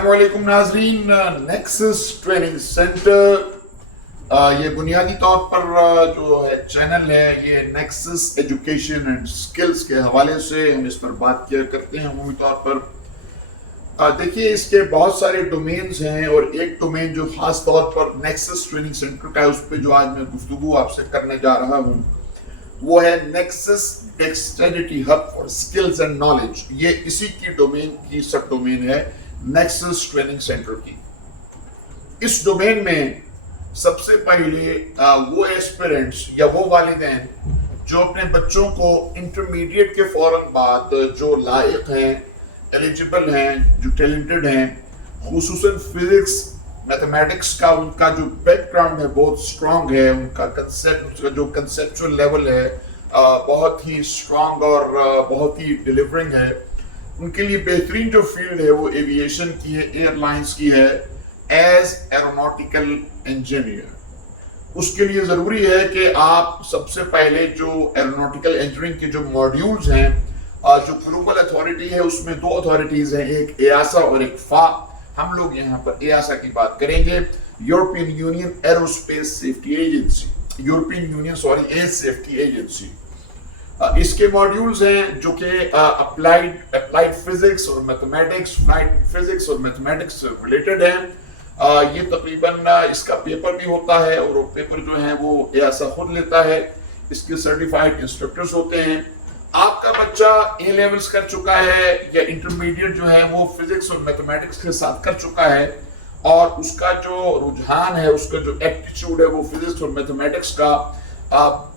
अस्सलामुअलैकुम नाजरीन। Nexus training centre ये बुनियादी तौर पर जो है चैनल है, ये नेक्सस एजुकेशन एंड स्किल्स के हवाले से हम इस पर बात किया करते हैं अमूमी तौर पर। देखिए, इसके बहुत सारे डोमेन्स हैं और एक डोमेन जो खास तौर पर नेक्सस ट्रेनिंग सेंटर का है, उस पर जो आज मैं गुफ्तगू आपसे करने जा रहा हूँ, वो है nexus dexterity hub for skills and knowledge. ये इसी की डोमेन की सब डोमेन है नेक्सस ट्रेनिंग सेंटर की। इस डोमेन में सबसे पहले वो एस्पिरेंट्स या वो वालिदैन जो अपने बच्चों को इंटरमीडिएट के फौरन बाद जो लायक हैं, एलिजिबल हैं, जो टैलेंटेड हैं, खुसूसन फिजिक्स मैथमेटिक्स का उनका जो बैकग्राउंड है बहुत स्ट्रांग है, उनका कंसेप्ट जो कंसेप्चुअल लेवल है बहुत ही स्ट्रांग और बहुत ही डिलीवरिंग है, उनके लिए बेहतरीन जो फील्ड है वो एविएशन की है, एयरलाइंस की है, एज एरोनॉटिकल इंजीनियर। उसके लिए ज़रूरी है कि आप सबसे पहले जो एरोनॉटिकल इंजीनियरिंग के जो मॉड्यूल्स हैं, जो ग्लोबल अथॉरिटी है उसमें दो अथॉरिटीज़ हैं, एक EASA और एक FA। हम लोग यहाँ पर EASA की बात करेंगे, European union aerospace safety agency, European union air safety agency. इसके मॉड्यूल्स हैं जो कि अप्लाइड फिजिक्स और मैथमेटिक्स, फिजिक्स और मैथमेटिक्स रिलेटेड हैं। ये तकरीबन इसका पेपर भी होता है और वो पेपर जो है वो EASA खुद लेता है। इसके सर्टिफाइड इंस्ट्रक्टर्स होते हैं। आपका बच्चा ए लेवल्स कर चुका है या इंटरमीडिएट जो है वो फिजिक्स और मैथमेटिक्स के साथ कर चुका है और उसका जो रुझान है, उसका जो एप्टीट्यूड है वो फिजिक्स और मैथमेटिक्स का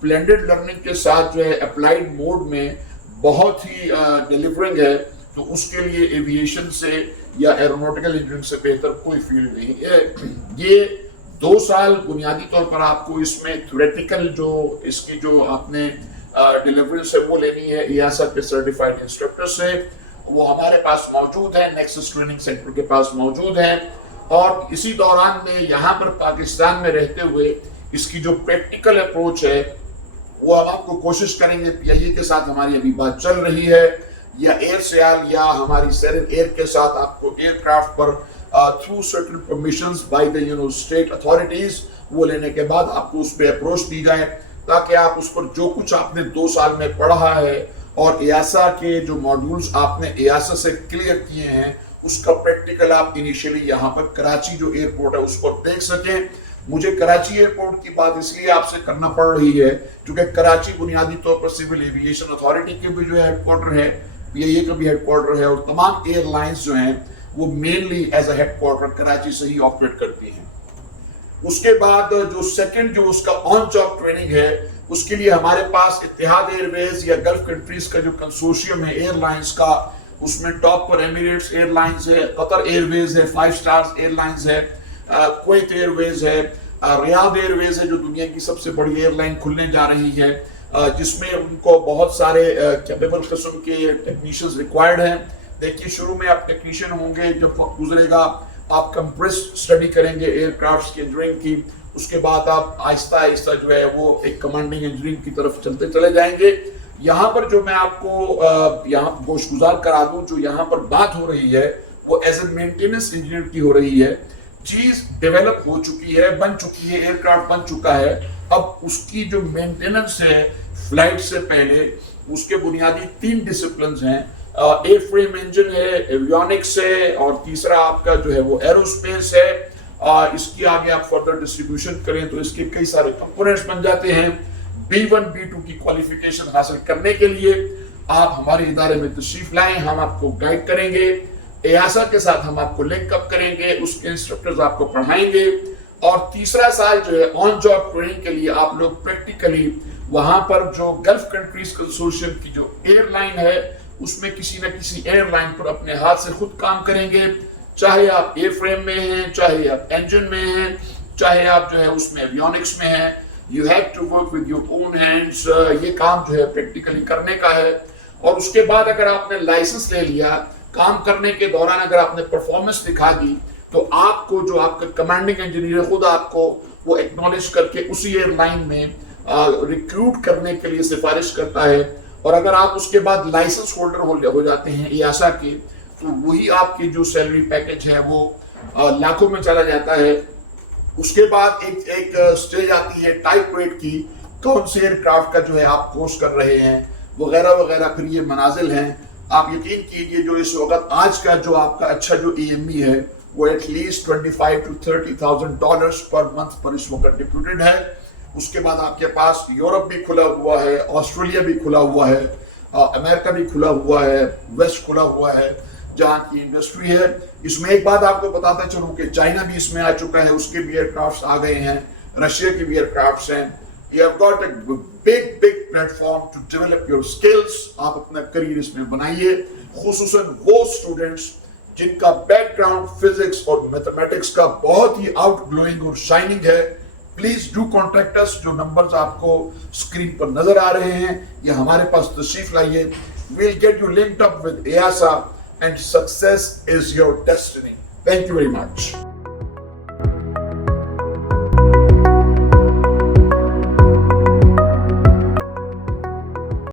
ब्लेंडेड लर्निंग के साथ जो है अप्लाइड मोड में बहुत ही डिलीवरिंग है, तो उसके लिए एविएशन से या एरोनॉटिकल इंजीनियरिंग से बेहतर कोई फील्ड नहीं है। ये 2 साल बुनियादी तौर पर आपको इसमें थ्योरेटिकल जो इसकी जो आपने डिलीवरी से वो लेनी है EASA के सर्टिफाइड इंस्ट्रक्टर से, वो हमारे पास मौजूद है, नेक्सस ट्रेनिंग सेंटर के पास मौजूद है। और इसी दौरान में यहाँ पर पाकिस्तान में रहते हुए इसकी जो प्रैक्टिकल अप्रोच है वो हम आपको कोशिश करेंगे, PIA के साथ हमारी अभी बात चल रही है, या एयर सेल या हमारी सेरेन एयर के साथ आपको एयरक्राफ्ट पर through certain permissions by the state authorities वो लेने के बाद आपको उस पर अप्रोच दी जाए, ताकि आप उस पर जो कुछ आपने 2 साल में पढ़ा है और EASA के जो मॉड्यूल्स आपने EASA से क्लियर किए हैं उसका प्रैक्टिकल आप इनिशियली यहाँ पर कराची जो एयरपोर्ट है उस पर देख सकें। मुझे कराची एयरपोर्ट की बात इसलिए आपसे करना पड़ रही है क्योंकि कराची बुनियादी तौर पर सिविल एविएशन अथॉरिटी के भी जो हेडक्वार्टर है, PIA का भी हेडक्वार्टर है, और तमाम एयरलाइंस जो हैं वो mainly as a headquarter Karachi से ही ऑपरेट करती हैं। उसके बाद जो सेकंड जो उसका ऑन जॉब ट्रेनिंग है उसके लिए हमारे पास इत्तेहाद एयरवेज या गल्फ कंट्रीज का जो कंसोर्शियम है एयरलाइंस का, उसमें टॉप पर एमिरेट्स एयरलाइंस है, कतर एयरवेज है, 5 स्टार्स एयरलाइंस है, कुवैत एयरवेज है, रियाद एयरवेज है जो दुनिया की सबसे बड़ी एयरलाइन खुलने जा रही है, जिसमें उनको बहुत सारे कैपेबल किस्म के टेक्नीशियंस रिक्वायर्ड हैं। देखिए, शुरू में आप टेक्नीशियन होंगे, जब वक्त गुजरेगा आप कंप्रेस स्टडी करेंगे एयरक्राफ्ट की इंजीनियरिंग की, उसके बाद आप आहिस्ता आहिस्ता जो है वो एक कमांडिंग इंजीनियरिंग की तरफ चलते चले जाएंगे। यहाँ पर जो मैं आपको यहाँ गोशगुजार करा दूं, जो यहाँ पर बात हो रही है वो एज ए मेंटेनेंस इंजीनियर की हो रही है। चीज डेवलप हो चुकी है, बन चुकी है, एयरक्राफ्ट बन चुका है, अब उसकी जो मेंटेनेंस है फ्लाइट से पहले उसके बुनियादी 3 डिसिप्लिन्स हैं। एयर फ्रेम इंजन है, एवियोनिक्स है, और तीसरा आपका जो है वो एरोस्पेस है। इसकी आगे आप फर्दर डिस्ट्रीब्यूशन करें तो इसके कई सारे कंपोनेंट्स बन जाते हैं। B1 B2 की क्वालिफिकेशन हासिल करने के लिए आप हमारे इदारे में तशरीफ लाएं, हम आपको गाइड करेंगे, EASA के साथ हम आपको लिंक अप करेंगे, उसके इंस्ट्रक्टर्स आपको पढ़ाएंगे। और तीसरा साल जो है ऑन जॉब ट्रेनिंग के लिए आप लोग प्रैक्टिकली वहां पर जो गल्फ कंट्रीज कंसोर्शियम की जो एयरलाइन है उसमें किसी न किसी एयरलाइन पर अपने हाथ से खुद काम करेंगे, चाहे आप एयर फ्रेम में हैं, चाहे आप इंजन में हैं, चाहे आप जो है उसमें एवियोनिक्स में हैं। You have to work with your own hands. ये काम जो है प्रैक्टिकली करने का है। और उसके बाद अगर आपने लाइसेंस ले लिया, काम करने के दौरान अगर आपने परफॉर्मेंस दिखा दी, तो आपको जो आपका कमांडिंग इंजीनियर खुद आपको वो एक्नॉलेज करके उसी एयरलाइन में रिक्रूट करने के लिए सिफारिश करता है। और अगर आप उसके बाद लाइसेंस होल्डर हो जाते हैं EASA के, तो वही आपकी जो सैलरी पैकेज है वो लाखों में चला जाता है। उसके बाद एक स्टेज आती है टाइप रेट की, कौन से एयरक्राफ्ट का जो है आप कोर्स कर रहे हैं वगैरह वगैरह, फिर ये मनाजिल हैं। आप यकीन कीजिए जो इस वक्त आज का जो आपका अच्छा जो EME है वो एटलीस्ट $25,000 to $30,000 पर मंथ पर इस वक्त डिप्यूटेड है। उसके बाद आपके पास यूरोप भी खुला हुआ है, ऑस्ट्रेलिया भी खुला हुआ है, अमेरिका भी खुला हुआ है, वेस्ट खुला हुआ है जहाँ की इंडस्ट्री है। इसमें एक बात आपको बताता चलूं कि चाइना भी इसमें आ चुका है, उसके भी एयरक्राफ्ट आ गए हैं, रशिया के भी एयरक्राफ्ट हैं। You have got a big platform to develop your skills. आप अपना करियर इसमें बनाइए, खुसूसन वो स्टूडेंट्स जिनका बैकग्राउंड फिजिक्स और मैथमेटिक्स का बहुत ही आउटग्लोइंग और शाइनिंग है। Please do contact us. जो नंबर्स आपको स्क्रीन पर नजर आ रहे हैं ये हमारे पास तशरीफ लाइए। We'll get you linked up with EASA and success is your destiny. Thank you very much.